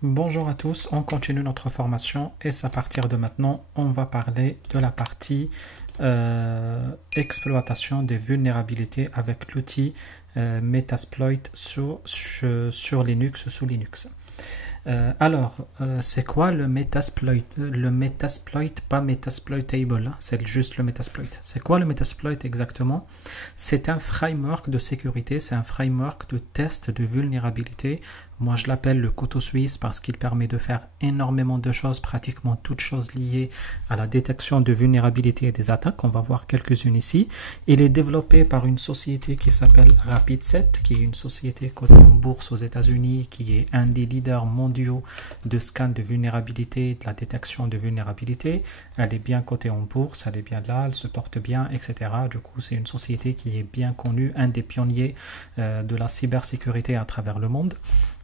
Bonjour à tous, on continue notre formation et à partir de maintenant, on va parler de la partie exploitation des vulnérabilités avec l'outil Metasploit sur Linux, sous Linux. C'est quoi le Metasploit? Le Metasploit, pas Metasploitable, hein, c'est juste le Metasploit. C'est quoi le Metasploit exactement? C'est un framework de sécurité, c'est un framework de test de vulnérabilité. Moi, je l'appelle le couteau suisse parce qu'il permet de faire énormément de choses, pratiquement toutes choses liées à la détection de vulnérabilités et des attaques. On va voir quelques-unes ici. Il est développé par une société qui s'appelle Rapid7, qui est une société cotée en bourse aux États-Unis, qui est un des leaders mondiaux de scan de vulnérabilité, de la détection de vulnérabilité. Elle est bien cotée en bourse, elle est bien là, elle se porte bien, etc. Du coup, c'est une société qui est bien connue, un des pionniers de la cybersécurité à travers le monde.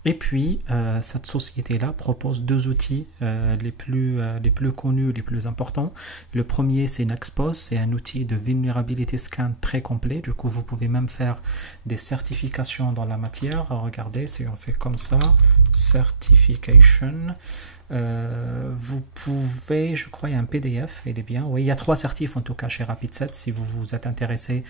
Et puis, cette société-là propose deux outils les plus connus, les plus importants. Le premier, c'est Nexpose, c'est un outil de vulnerability scan très complet. Du coup, vous pouvez même faire des certifications dans la matière. Regardez, si on fait comme ça, certification. Vous pouvez, je crois, il y a un PDF, il est bien. Oui, il y a 3 certifs en tout cas chez Rapid7 si vous vous êtes intéressé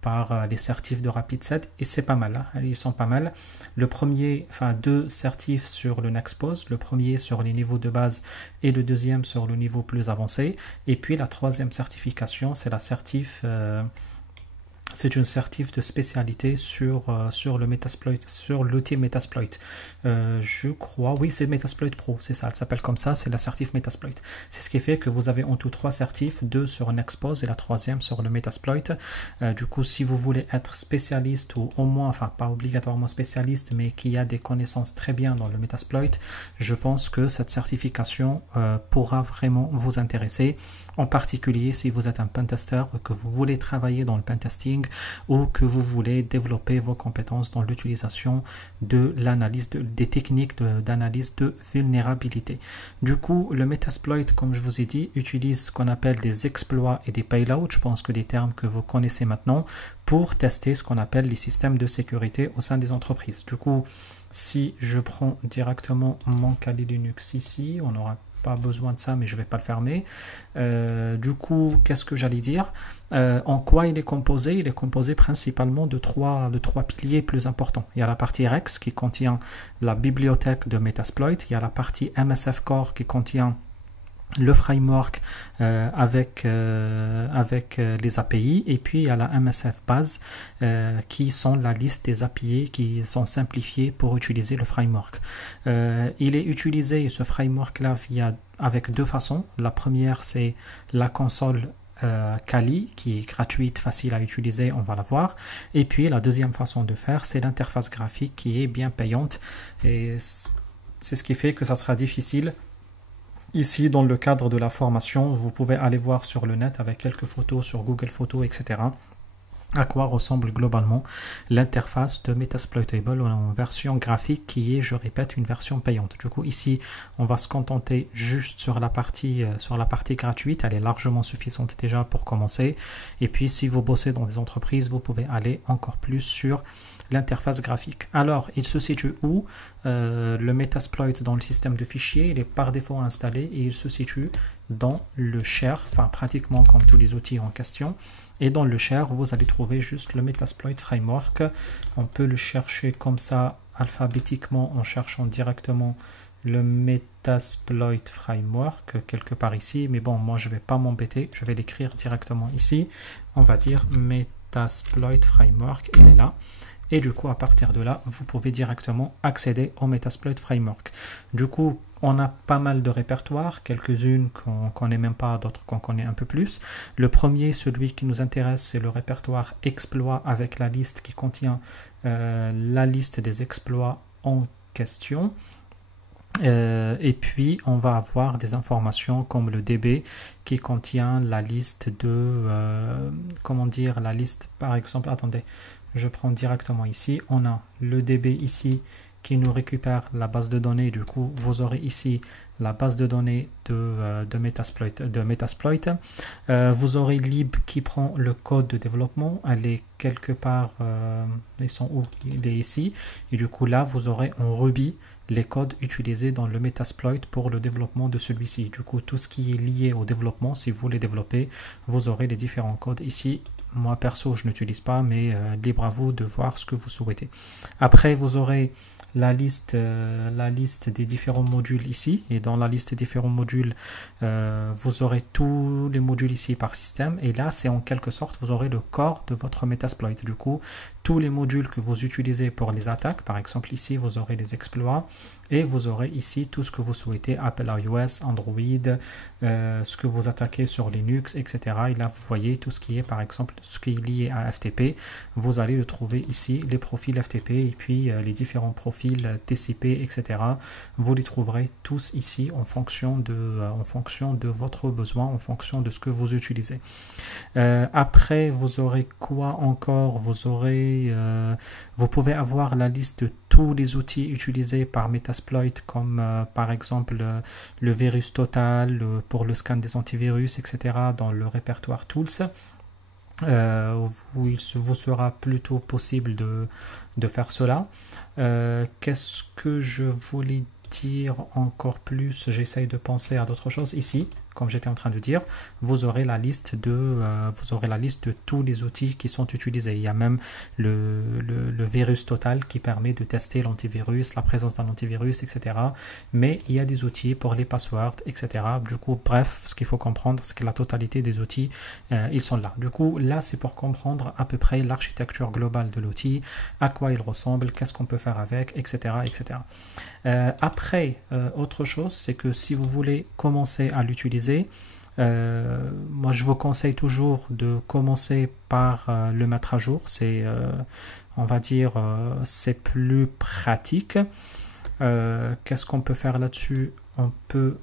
par les certifs de Rapid7 et c'est pas mal, hein, ils sont pas mal. Le premier, enfin 2 certifs sur le Nexpose, le premier sur les niveaux de base et le deuxième sur le niveau plus avancé. Et puis la troisième certification, c'est la certif c'est une certif de spécialité sur le Metasploit, sur l'outil Metasploit. Je crois, oui, c'est Metasploit Pro, c'est ça, elle s'appelle comme ça, c'est la certif Metasploit. C'est ce qui fait que vous avez en tout 3 certifs, 2 sur Nexpose et la troisième sur le Metasploit. Du coup, si vous voulez être spécialiste ou au moins, enfin pas obligatoirement spécialiste, mais qui a des connaissances très bien dans le Metasploit, je pense que cette certification pourra vraiment vous intéresser, en particulier si vous êtes un pentester, que vous voulez travailler dans le pentesting ou que vous voulez développer vos compétences dans l'utilisation de l'analyse des techniques d'analyse de vulnérabilité. Du coup, le Metasploit, comme je vous ai dit, utilise ce qu'on appelle des exploits et des payloads, je pense que des termes que vous connaissez maintenant, pour tester ce qu'on appelle les systèmes de sécurité au sein des entreprises. Du coup, si je prends directement mon Kali Linux ici, on aura pas besoin de ça, mais je ne vais pas le fermer. Du coup, qu'est-ce que j'allais dire? En quoi il est composé? Il est composé principalement de trois piliers plus importants. Il y a la partie Rex qui contient la bibliothèque de Metasploit. Il y a la partie MSF Core qui contient le framework avec les API, et puis il y a la MSF base qui sont la liste des API qui sont simplifiées pour utiliser le framework. Il est utilisé, ce framework là, avec 2 façons. La première, c'est la console Kali qui est gratuite, facile à utiliser, on va la voir. Et puis la deuxième façon de faire, c'est l'interface graphique qui est bien payante, et c'est ce qui fait que ça sera difficile. Ici, dans le cadre de la formation, vous pouvez aller voir sur le net avec quelques photos sur Google Photos, etc. à quoi ressemble globalement l'interface de Metasploitable en version graphique qui est, je répète, une version payante. Du coup, ici, on va se contenter juste sur la partie gratuite. Elle est largement suffisante déjà pour commencer. Et puis, si vous bossez dans des entreprises, vous pouvez aller encore plus sur l'interface graphique. Alors, il se situe où? Le Metasploit dans le système de fichiers, il est par défaut installé et il se situe dans le share, enfin pratiquement comme tous les outils en question. Et dans le share, vous allez trouver juste le Metasploit Framework. On peut le chercher comme ça alphabétiquement en cherchant directement le Metasploit Framework quelque part ici. Mais bon, moi je ne vais pas m'embêter, je vais l'écrire directement ici. On va dire Metasploit Framework, il est là. Et du coup, à partir de là, vous pouvez directement accéder au Metasploit Framework. Du coup, on a pas mal de répertoires, quelques-unes qu'on ne connaît même pas, d'autres qu'on connaît un peu plus. Le premier, celui qui nous intéresse, c'est le répertoire exploits avec la liste qui contient la liste des exploits en question. Et puis on va avoir des informations comme le DB qui contient la liste de comment dire, la liste par exemple, attendez, je prends directement ici, on a le DB ici qui nous récupère la base de données. Du coup, vous aurez ici la base de données de Metasploit. Vous aurez lib qui prend le code de développement. Elle est quelque part, ils sont où? Il est ici. Et du coup, là, vous aurez en Ruby les codes utilisés dans le Metasploit pour le développement de celui-ci. Du coup, tout ce qui est lié au développement, si vous voulez développer, vous aurez les différents codes ici. Moi, perso, je n'utilise pas, mais libre à vous de voir ce que vous souhaitez. Après, vous aurez la liste des différents modules ici. Et dans la liste des différents modules, vous aurez tous les modules ici par système. Et là, c'est en quelque sorte, vous aurez le corps de votre Metasploit. Du coup, tous les modules que vous utilisez pour les attaques, par exemple ici, vous aurez les exploits. Et vous aurez ici tout ce que vous souhaitez, Apple iOS, Android, ce que vous attaquez sur Linux, etc. Et là, vous voyez tout ce qui est, par exemple, ce qui est lié à FTP. Vous allez le trouver ici, les profils FTP et puis les différents profils TCP, etc. Vous les trouverez tous ici en fonction de votre besoin, en fonction de ce que vous utilisez. Après, vous aurez quoi encore? Vous pouvez avoir la liste de tous les outils utilisés par Metasploit, comme par exemple le virus total pour le scan des antivirus, etc. dans le répertoire Tools. Où il vous sera plutôt possible de faire cela. Qu'est-ce que je voulais dire encore plus? J'essaye de penser à d'autres choses. Ici, comme j'étais en train de dire, vous aurez la liste de tous les outils qui sont utilisés. Il y a même le virus total qui permet de tester l'antivirus, la présence d'un antivirus, etc. Mais il y a des outils pour les passwords, etc. Du coup, bref, ce qu'il faut comprendre, c'est que la totalité des outils, ils sont là. Du coup, là, c'est pour comprendre à peu près l'architecture globale de l'outil, à quoi il ressemble, qu'est-ce qu'on peut faire avec, etc. etc. Après, autre chose, c'est que si vous voulez commencer à l'utiliser, moi je vous conseille toujours de commencer par le mettre à jour. C'est, on va dire, c'est plus pratique. Qu'est-ce qu'on peut faire là-dessus? On peut,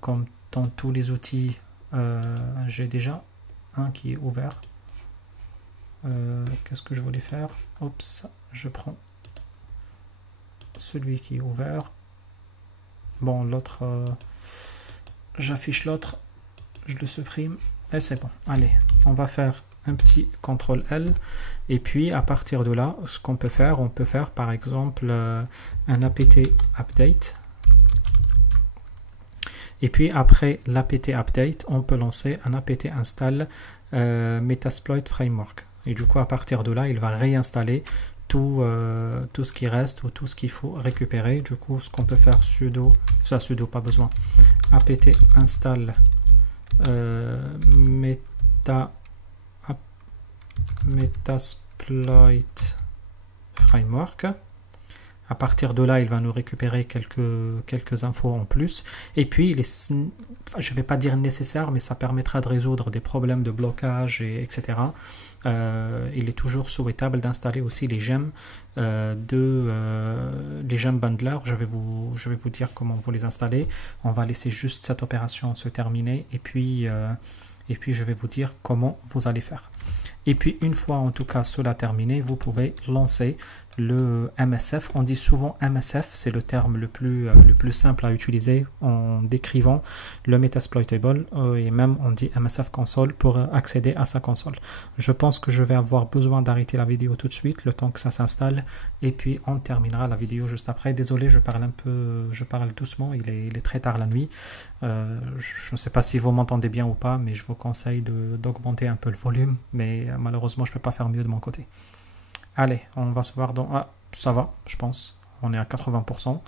comme dans tous les outils, j'ai déjà un qui est ouvert. Qu'est-ce que je voulais faire? Oups, je prends celui qui est ouvert. Bon, l'autre, j'affiche l'autre, je le supprime et c'est bon. Allez, on va faire un petit CTRL L et puis à partir de là, ce qu'on peut faire, on peut faire par exemple un apt update. Et puis après l'apt update, on peut lancer un apt install Metasploit framework. Et du coup, à partir de là, il va réinstaller tout ce qui reste ou tout ce qu'il faut récupérer. Du coup, ce qu'on peut faire, sudo pas besoin, apt install Metasploit framework. À partir de là, il va nous récupérer quelques infos en plus. Et puis, je ne vais pas dire nécessaire, mais ça permettra de résoudre des problèmes de blocage, etc. Il est toujours souhaitable d'installer aussi les gemmes les gemmes bundler. Je vais vous dire comment vous les installer. On va laisser juste cette opération se terminer et puis je vais vous dire comment vous allez faire. Et puis une fois en tout cas cela terminé, vous pouvez lancer le MSF. On dit souvent MSF, c'est le terme le plus simple à utiliser en décrivant le Metasploitable, et même on dit MSF console pour accéder à sa console. Je pense que je vais avoir besoin d'arrêter la vidéo tout de suite, le temps que ça s'installe, et puis on terminera la vidéo juste après. Désolé, je parle doucement, il est très tard la nuit. Je ne sais pas si vous m'entendez bien ou pas, mais je vous conseille d'augmenter un peu le volume, mais malheureusement je ne peux pas faire mieux de mon côté. Allez, on va se voir dans... Ah, ça va, je pense. On est à 80%.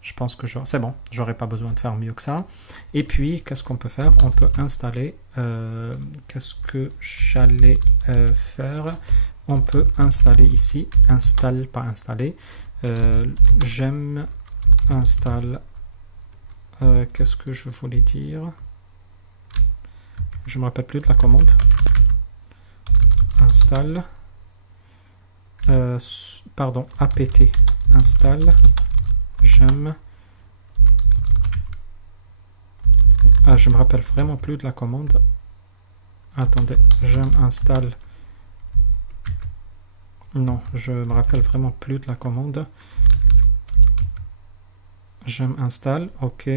Je pense que c'est bon, j'aurais pas besoin de faire mieux que ça. Et puis, qu'est-ce qu'on peut faire? On peut installer... qu'est-ce que j'allais faire? On peut installer ici. Installe, pas installer. J'aime install... qu'est-ce que je voulais dire? Je me rappelle plus de la commande. Install... pardon, apt install j'aime. Je me rappelle vraiment plus de la commande. Attendez, j'aime install. Non, je me rappelle vraiment plus de la commande. J'aime install, ok.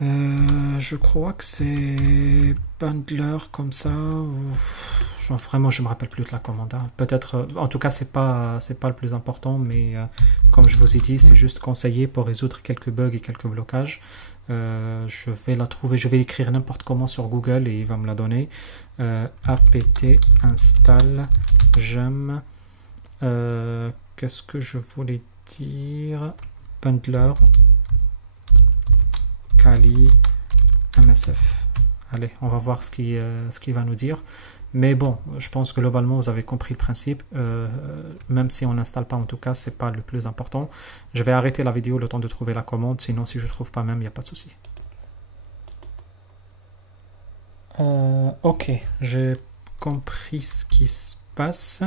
Je crois que c'est bundler comme ça. Genre, vraiment, je me rappelle plus de la commande. Hein. Peut-être, en tout cas, c'est pas le plus important, mais comme je vous ai dit, c'est juste conseillé pour résoudre quelques bugs et quelques blocages. Je vais la trouver, je vais écrire n'importe comment sur Google et il va me la donner. apt install gem. Qu'est-ce que je voulais dire? Bundler. Kali MSF. Allez, on va voir ce qu'il va nous dire. Mais bon, je pense que globalement, vous avez compris le principe. Même si on n'installe pas, en tout cas, c'est pas le plus important. Je vais arrêter la vidéo le temps de trouver la commande. Sinon, si je trouve pas même, il n'y a pas de souci. Ok, j'ai compris ce qui se passe.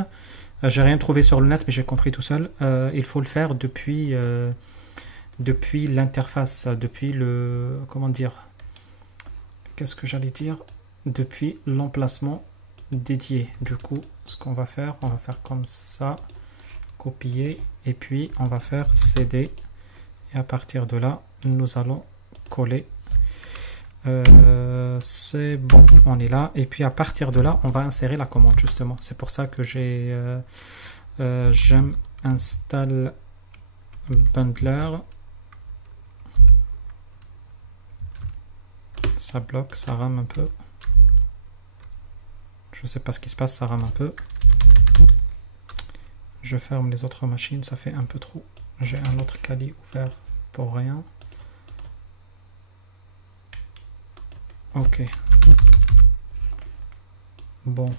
J'ai rien trouvé sur le net, mais j'ai compris tout seul. Il faut le faire depuis l'interface, depuis le... Comment dire? Qu'est-ce que j'allais dire? Depuis l'emplacement dédié. Du coup, ce qu'on va faire comme ça. Copier. Et puis, on va faire CD. Et à partir de là, nous allons coller. C'est bon, on est là. Et puis, à partir de là, on va insérer la commande, justement. C'est pour ça que j'ai... j'aime install bundler. Ça bloque, ça rame un peu. Je sais pas ce qui se passe, ça rame un peu. Je ferme les autres machines, ça fait un peu trop. J'ai un autre Kali ouvert pour rien. Ok. Bon.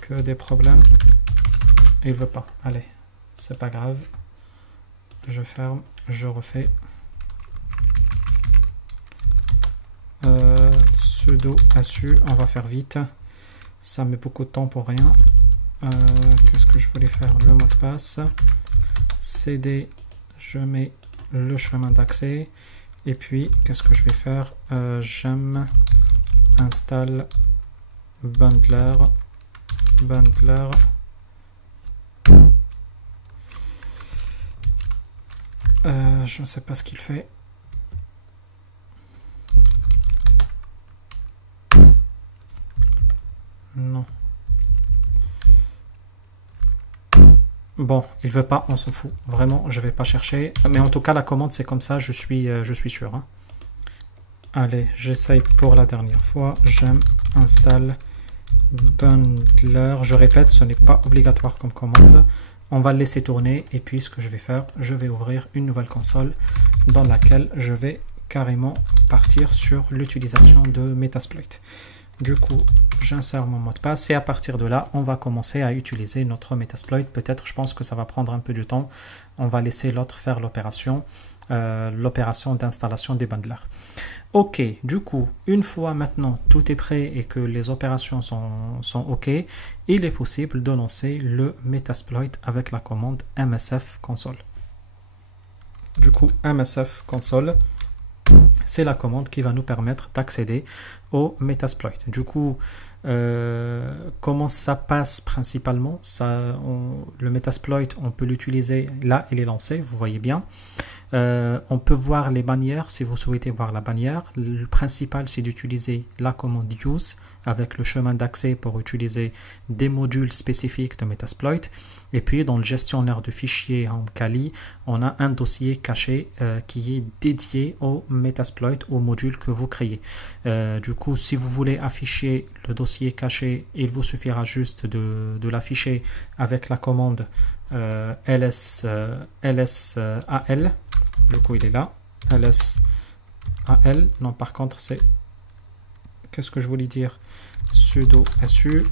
Que des problèmes. Il veut pas. Allez, c'est pas grave. Je ferme, je refais. Sudo assu, on va faire vite. Ça met beaucoup de temps pour rien. Qu'est-ce que je voulais faire? Le mot de passe. CD, je mets le chemin d'accès. Et puis, qu'est-ce que je vais faire? J'aime install bundler. Bundler. Je ne sais pas ce qu'il fait. Non. Bon, il veut pas, on s'en fout. Vraiment, je vais pas chercher. Mais en tout cas, la commande, c'est comme ça, je suis sûr. Hein. Allez, j'essaye pour la dernière fois. J'aime install bundler. Je répète, ce n'est pas obligatoire comme commande. On va le laisser tourner. Et puis, ce que je vais faire, je vais ouvrir une nouvelle console dans laquelle je vais carrément partir sur l'utilisation de Metasploit. Du coup, j'insère mon mot de passe et à partir de là, on va commencer à utiliser notre Metasploit. Peut-être, je pense que ça va prendre un peu de temps. On va laisser l'autre faire l'opération d'installation des bundlers. Ok, du coup, une fois maintenant tout est prêt et que les opérations sont ok, il est possible de lancer le Metasploit avec la commande msf console. Du coup, msf console, c'est la commande qui va nous permettre d'accéder au Metasploit. Du coup, comment ça passe principalement? Le Metasploit, on peut l'utiliser, là il est lancé, vous voyez bien. On peut voir les bannières si vous souhaitez voir la bannière. Le principal, c'est d'utiliser la commande use avec le chemin d'accès pour utiliser des modules spécifiques de Metasploit. Et puis, dans le gestionnaire de fichiers en Kali, on a un dossier caché qui est dédié au Metasploit, au module que vous créez. Du coup, si vous voulez afficher le dossier caché, il vous suffira juste de l'afficher avec la commande lsal. Le coup, il est là. lsal. Non, par contre, c'est... Qu'est-ce que je voulais dire? Sudo su.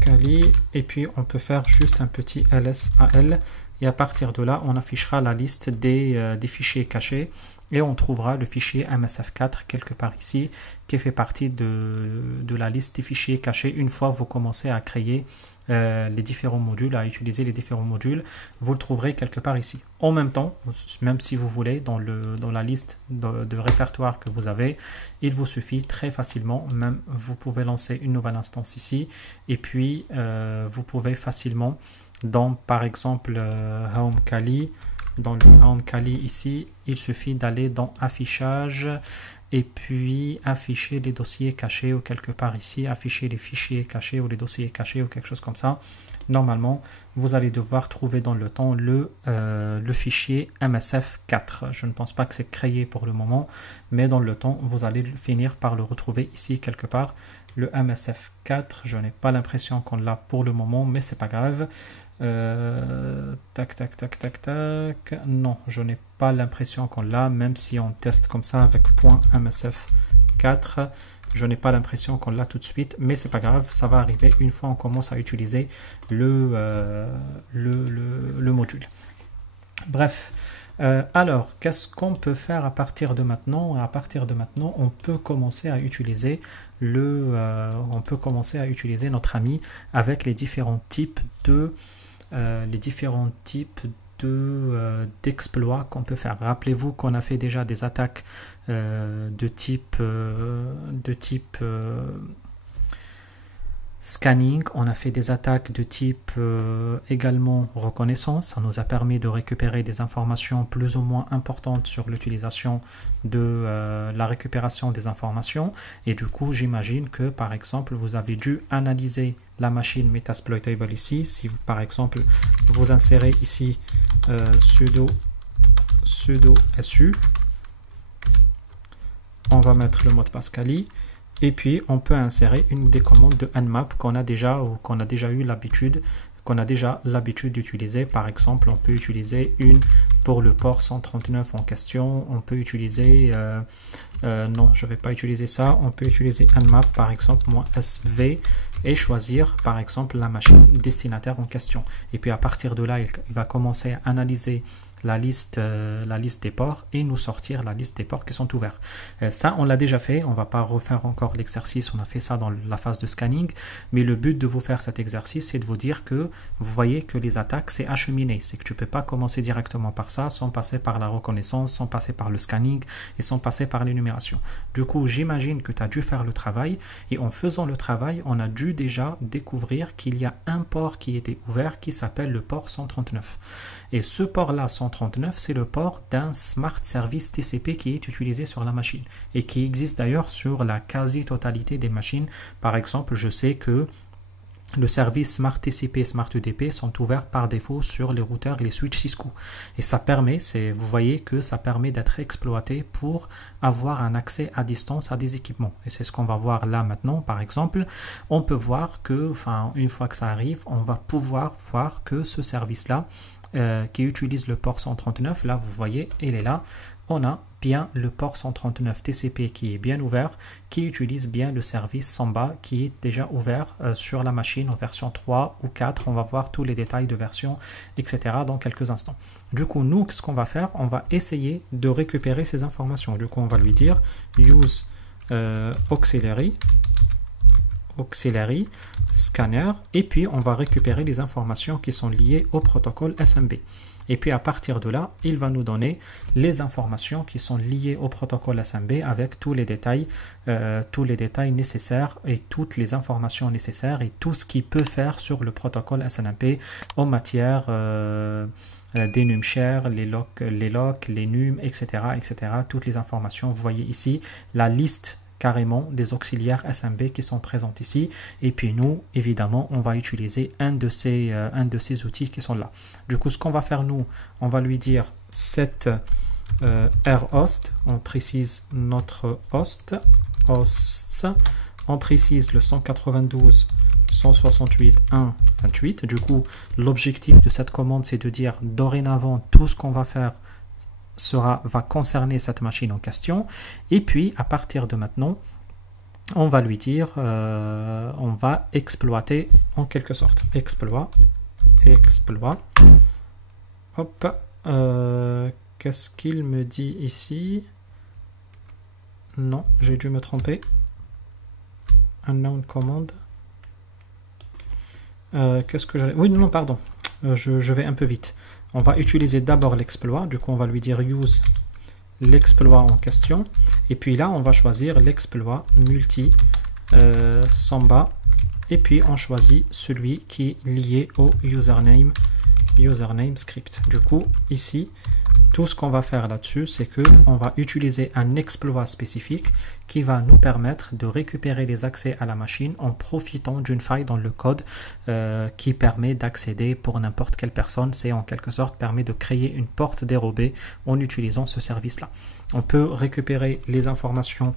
Kali. Et puis, on peut faire juste un petit lsal. et à partir de là, on affichera la liste des fichiers cachés et on trouvera le fichier MSF4 quelque part ici qui fait partie de la liste des fichiers cachés. Une fois vous commencez à créer les différents modules, à utiliser les différents modules, vous le trouverez quelque part ici. En même temps, même si vous voulez, dans la liste de répertoire que vous avez, il vous suffit très facilement, même vous pouvez lancer une nouvelle instance ici, et puis vous pouvez facilement, dans par exemple Home Kali, dans le Home Kali ici, il suffit d'aller dans affichage et puis afficher les dossiers cachés ou quelque part ici, afficher les fichiers cachés ou les dossiers cachés ou quelque chose comme ça. Normalement, vous allez devoir trouver dans le temps le fichier MSF4. Je ne pense pas que c'est créé pour le moment, mais dans le temps, vous allez finir par le retrouver ici quelque part. Le MSF4, je n'ai pas l'impression qu'on l'a pour le moment, mais c'est pas grave. Tac, tac, tac, tac, tac. Non, je n'ai pas l'impression qu'on l'a, même si on teste comme ça avec .msf4. Je n'ai pas l'impression qu'on l'a tout de suite, mais c'est pas grave, ça va arriver une fois on commence à utiliser le module. Bref, alors, qu'est-ce qu'on peut faire à partir de maintenant? À partir de maintenant, on peut commencer à utiliser notre ami avec les différents types d'exploits qu'on peut faire. Rappelez-vous qu'on a fait déjà des attaques de type scanning, on a fait des attaques de type également reconnaissance. Ça nous a permis de récupérer des informations plus ou moins importantes sur l'utilisation de la récupération des informations. Et du coup, j'imagine que par exemple, vous avez dû analyser la machine Metasploitable ici. Si vous, par exemple, vous insérez ici sudo su, on va mettre le mot de passe Kali. Et puis, on peut insérer une des commandes de nmap qu'on a déjà l'habitude d'utiliser. Par exemple, on peut utiliser une pour le port 139 en question. On peut utiliser, non, je ne vais pas utiliser ça. On peut utiliser nmap, par exemple, -sv et choisir, par exemple, la machine destinataire en question. Et puis, à partir de là, il va commencer à analyser la liste des ports et nous sortir la liste des ports qui sont ouverts. Ça, on l'a déjà fait, on ne va pas refaire encore l'exercice, on a fait ça dans la phase de scanning, mais le but de vous faire cet exercice, c'est de vous dire que vous voyez que les attaques, c'est acheminé, c'est que tu ne peux pas commencer directement par ça sans passer par la reconnaissance, sans passer par le scanning et sans passer par l'énumération. Du coup, j'imagine que tu as dû faire le travail et en faisant le travail, on a dû déjà découvrir qu'il y a un port qui était ouvert qui s'appelle le port 139. Et ce port-là, 139, c'est le port d'un Smart Service TCP qui est utilisé sur la machine et qui existe d'ailleurs sur la quasi-totalité des machines. Par exemple, je sais que le service Smart TCP et Smart EDP sont ouverts par défaut sur les routeurs et les switches Cisco. Et ça permet, vous voyez que ça permet d'être exploité pour avoir un accès à distance à des équipements. Et c'est ce qu'on va voir là maintenant. Par exemple, on peut voir que, une fois que ça arrive, on va pouvoir voir que ce service-là, qui utilise le port 139, là vous voyez, il est là, on a bien le port 139 TCP qui est bien ouvert, qui utilise bien le service Samba qui est déjà ouvert sur la machine en version 3 ou 4, on va voir tous les détails de version, etc. dans quelques instants. Du coup, nous, ce qu'on va faire, on va essayer de récupérer ces informations. Du coup, on va lui dire use auxiliary scanner et puis on va récupérer les informations qui sont liées au protocole SMB. Et puis à partir de là, il va nous donner les informations qui sont liées au protocole SMB avec tous les détails nécessaires et toutes les informations nécessaires et tout ce qu'il peut faire sur le protocole SNMP en matière des num share, les locks, les num, etc., etc. Toutes les informations, vous voyez ici la liste carrément des auxiliaires SMB qui sont présents ici. Et puis nous, évidemment, on va utiliser un de ces outils qui sont là. Du coup, ce qu'on va faire, nous, on va lui dire set rhost, on précise notre host, on précise le 192.168.1.28. Du coup, l'objectif de cette commande, c'est de dire dorénavant, tout ce qu'on va faire va concerner cette machine en question. Et puis, à partir de maintenant, on va lui dire, on va exploiter en quelque sorte. Exploit. Hop. Qu'est-ce qu'il me dit ici? Non, j'ai dû me tromper. Unknown command. Qu'est-ce que j'ai? Oui, non, pardon. Je vais un peu vite. On va utiliser d'abord l'exploit. Du coup, on va lui dire use l'exploit en question. Et puis là, on va choisir l'exploit multi Samba. Et puis, on choisit celui qui est lié au username script. Du coup, ici, tout ce qu'on va faire là-dessus, c'est qu'on va utiliser un exploit spécifique qui va nous permettre de récupérer les accès à la machine en profitant d'une faille dans le code qui permet d'accéder pour n'importe quelle personne. C'est en quelque sorte permet de créer une porte dérobée en utilisant ce service-là. On peut récupérer les informations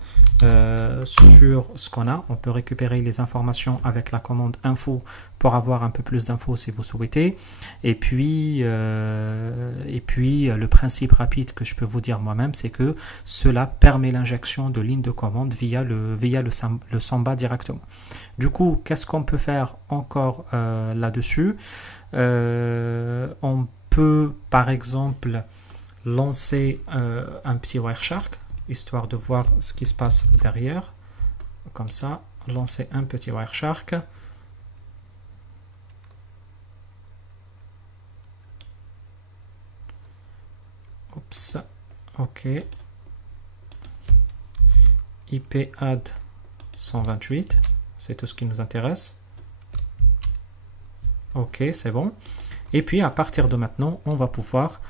sur ce qu'on a. On peut récupérer les informations avec la commande info pour avoir un peu plus d'infos si vous souhaitez. Et puis le principe rapide que je peux vous dire moi-même, c'est que cela permet l'injection de lignes de commande via le Samba directement. Du coup, qu'est-ce qu'on peut faire encore là-dessus? On peut par exemple lancer un petit Wireshark, histoire de voir ce qui se passe derrière. Comme ça, lancer un petit Wireshark. Oups, ok. IP add 128, c'est tout ce qui nous intéresse. Ok, c'est bon. Et puis à partir de maintenant, on va pouvoir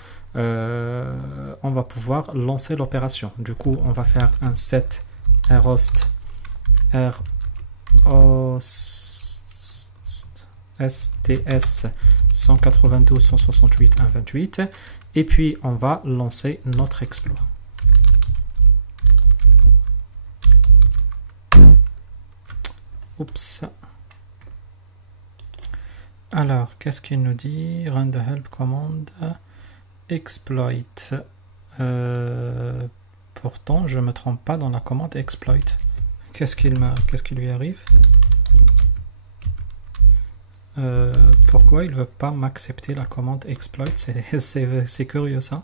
lancer l'opération. Du coup, on va faire un set rhost STS 192.168.1.28 et puis on va lancer notre exploit. Oups. Alors, qu'est-ce qu'il nous dit? Run the help command exploit. Pourtant, je ne me trompe pas dans la commande exploit. Qu'est-ce qui lui arrive? Pourquoi il ne veut pas m'accepter la commande exploit? C'est curieux ça.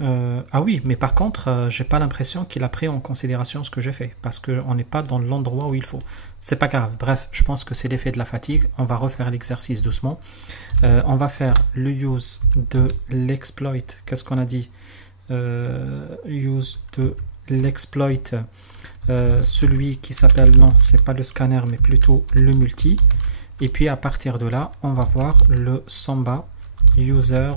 Ah oui, mais par contre, j'ai pas l'impression qu'il a pris en considération ce que j'ai fait, parce qu'on n'est pas dans l'endroit où il faut. C'est pas grave, bref, je pense que c'est l'effet de la fatigue. On va refaire l'exercice doucement. On va faire le use de l'exploit. Qu'est-ce qu'on a dit? Use de l'exploit, celui qui s'appelle, non, c'est pas le scanner, mais plutôt le multi. Et puis à partir de là, on va voir le Samba user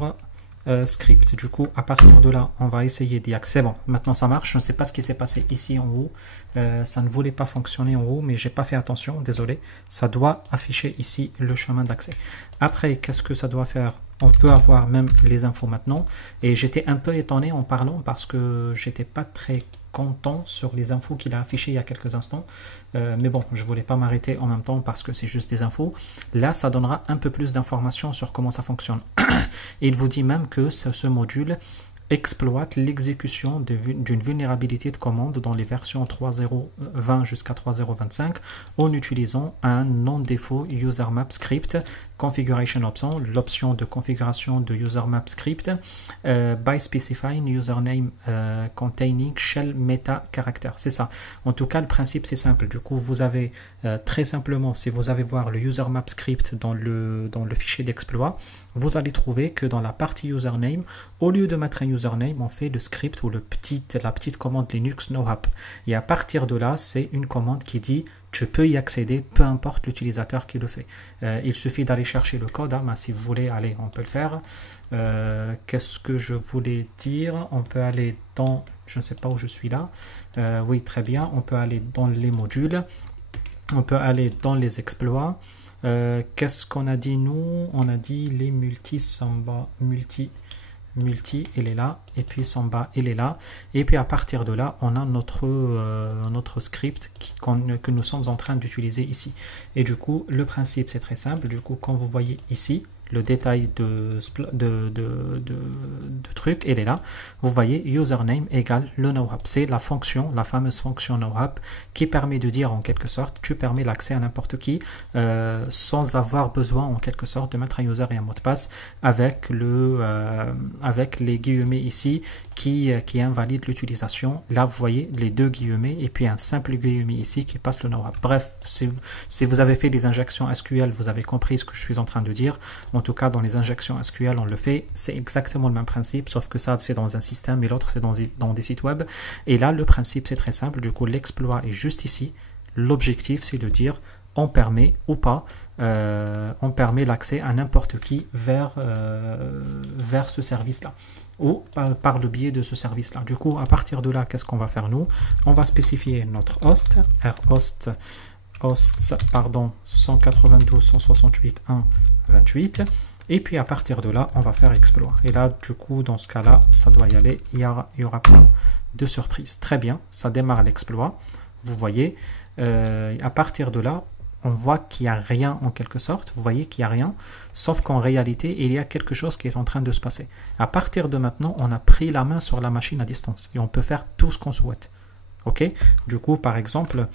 script. Du coup, à partir de là, on va essayer d'y accéder. Bon, maintenant ça marche. Je ne sais pas ce qui s'est passé ici en haut. Ça ne voulait pas fonctionner en haut, mais j'ai pas fait attention. Désolé. Ça doit afficher ici le chemin d'accès. Après, qu'est-ce que ça doit faire? On peut avoir même les infos maintenant. Et j'étais un peu étonné en parlant parce que j'étais pas très content sur les infos qu'il a affichées il y a quelques instants. Mais bon, je voulais pas m'arrêter en même temps parce que c'est juste des infos. Là, ça donnera un peu plus d'informations sur comment ça fonctionne. Et il vous dit même que ce module exploite l'exécution d'une vulnérabilité de commande dans les versions 3.0.20 jusqu'à 3.0.25 en utilisant un non-défaut usermap script configuration option, l'option de configuration de usermap script by specifying username containing shell meta character. C'est ça. En tout cas, le principe c'est simple. Du coup, vous avez très simplement, si vous allez voir le usermap script dans le fichier d'exploit, vous allez trouver que dans la partie username, au lieu de mettre un username, on fait le script ou la petite commande Linux no-hap. Et à partir de là, c'est une commande qui dit tu peux y accéder, peu importe l'utilisateur qui le fait. Il suffit d'aller chercher le code. Hein, mais si vous voulez, allez, on peut le faire. Qu'est-ce que je voulais dire? On peut aller dans, je ne sais pas où je suis là. Oui, très bien. On peut aller dans les modules. On peut aller dans les exploits. Qu'est-ce qu'on a dit nous? On a dit les Samba multi, il est là, et puis Samba, il est là, et puis à partir de là, on a notre script que nous sommes en train d'utiliser ici. Et du coup, le principe, c'est très simple. Du coup, quand vous voyez ici, le détail de truc, il est là. Vous voyez, username égale le NoHub. C'est la fonction, la fameuse fonction NoHub qui permet de dire en quelque sorte, tu permets l'accès à n'importe qui sans avoir besoin en quelque sorte de mettre un user et un mot de passe avec les guillemets ici qui invalide l'utilisation. Là, vous voyez les deux guillemets et puis un simple guillemet ici qui passe le NoHub. Bref, si vous avez fait des injections SQL, vous avez compris ce que je suis en train de dire. En tout cas, dans les injections SQL, on le fait. C'est exactement le même principe, sauf que ça, c'est dans un système et l'autre, c'est dans des sites web. Et là, le principe, c'est très simple. Du coup, l'exploit est juste ici. L'objectif, c'est de dire on permet ou pas, on permet l'accès à n'importe qui vers ce service-là ou par le biais de ce service-là. Du coup, à partir de là, qu'est-ce qu'on va faire nous? On va spécifier notre host, hosts 192.168.1.28 et puis à partir de là, on va faire exploit. Et là, du coup, dans ce cas-là, ça doit y aller, il y aura pas de surprise. Très bien, ça démarre l'exploit. Vous voyez, à partir de là, on voit qu'il n'y a rien en quelque sorte. Vous voyez qu'il n'y a rien, sauf qu'en réalité, il y a quelque chose qui est en train de se passer. À partir de maintenant, on a pris la main sur la machine à distance et on peut faire tout ce qu'on souhaite. Ok? Du coup, par exemple,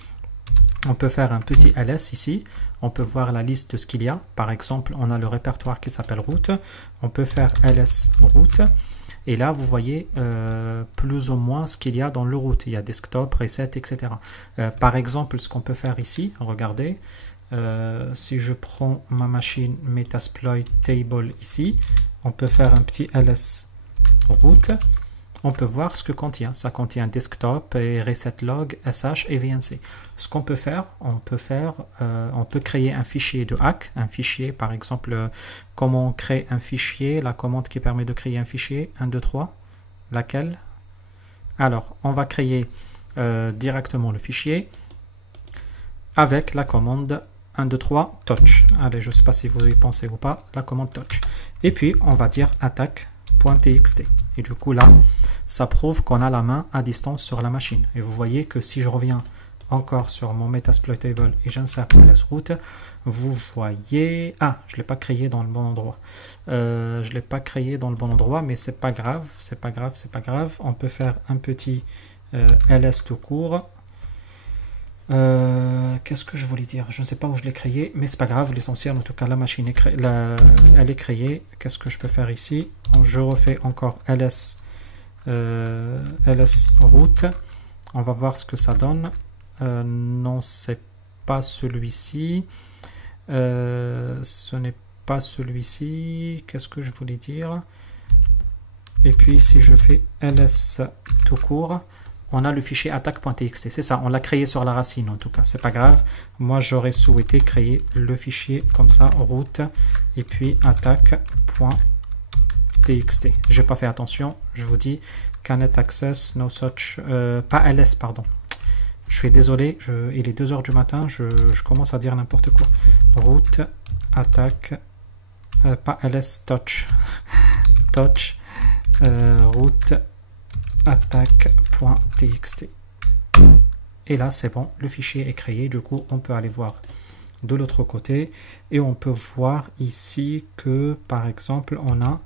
on peut faire un petit ls ici. On peut voir la liste de ce qu'il y a. Par exemple, on a le répertoire qui s'appelle route. On peut faire ls route. Et là, vous voyez plus ou moins ce qu'il y a dans le route. Il y a desktop, reset, etc. Par exemple, ce qu'on peut faire ici, regardez, si je prends ma machine Metasploit Table ici, on peut faire un petit ls route. On peut voir ce que contient. Ça contient desktop et reset log, sh et vnc. Ce qu'on peut faire, on peut créer un fichier de hack, un fichier par exemple, comment on crée un fichier, la commande qui permet de créer un fichier, 1, 2, 3, laquelle? Alors, on va créer directement le fichier avec la commande 1, 2, 3, touch. Allez, je ne sais pas si vous y pensez ou pas, la commande touch. Et puis, on va dire attaque.txt. Et du coup, là, ça prouve qu'on a la main à distance sur la machine. Et vous voyez que si je reviens encore sur mon Metasploitable et j'insère ls-route, vous voyez... Ah, je ne l'ai pas créé dans le bon endroit. Je ne l'ai pas créé dans le bon endroit, mais c'est pas grave, c'est pas grave, c'est pas grave. On peut faire un petit ls tout court. Qu'est-ce que je voulais dire? Je ne sais pas où je l'ai créé, mais c'est pas grave. L'essentiel, en tout cas, la machine est elle est créée. Qu'est-ce que je peux faire ici? Je refais encore ls route. On va voir ce que ça donne. Non, c'est pas celui-ci. Ce n'est pas celui-ci. Qu'est-ce que je voulais dire? Et puis, si je fais ls tout court, on a le fichier attaque.txt, c'est ça, on l'a créé sur la racine en tout cas, c'est pas grave. Moi j'aurais souhaité créer le fichier comme ça, route, et puis attaque.txt. J'ai pas fait attention, je vous dis, cannot access, no such, pas ls, pardon. Je suis désolé, il est 2 h du matin, je commence à dire n'importe quoi. Route, attaque, pas ls, touch, touch, route, attaque.txt. Et là c'est bon, le fichier est créé. Du coup on peut aller voir de l'autre côté et on peut voir ici que par exemple on a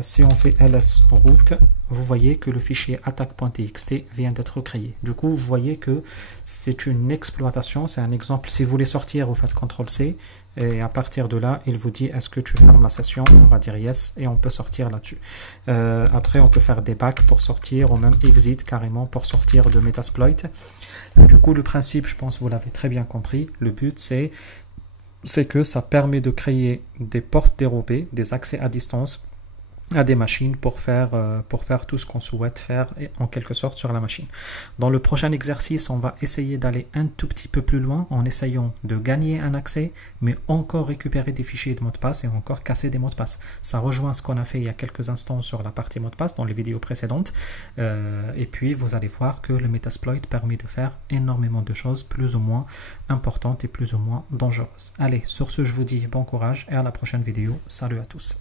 si on fait ls route, vous voyez que le fichier attaque.txt vient d'être créé. Du coup, vous voyez que c'est une exploitation, c'est un exemple. Si vous voulez sortir, vous faites CTRL-C et à partir de là, il vous dit est-ce que tu fermes la session? On va dire yes et on peut sortir là-dessus. Après, on peut faire des back pour sortir ou même exit carrément pour sortir de Metasploit. Du coup, le principe, je pense, vous l'avez très bien compris. Le but, c'est que ça permet de créer des portes dérobées, des accès à distance à des machines pour faire tout ce qu'on souhaite faire en quelque sorte sur la machine. Dans le prochain exercice, on va essayer d'aller un tout petit peu plus loin en essayant de gagner un accès, mais encore récupérer des fichiers de mots de passe et encore casser des mots de passe. Ça rejoint ce qu'on a fait il y a quelques instants sur la partie mot de passe dans les vidéos précédentes. Et puis, vous allez voir que le Metasploit permet de faire énormément de choses plus ou moins importantes et plus ou moins dangereuses. Allez, sur ce, je vous dis bon courage et à la prochaine vidéo. Salut à tous.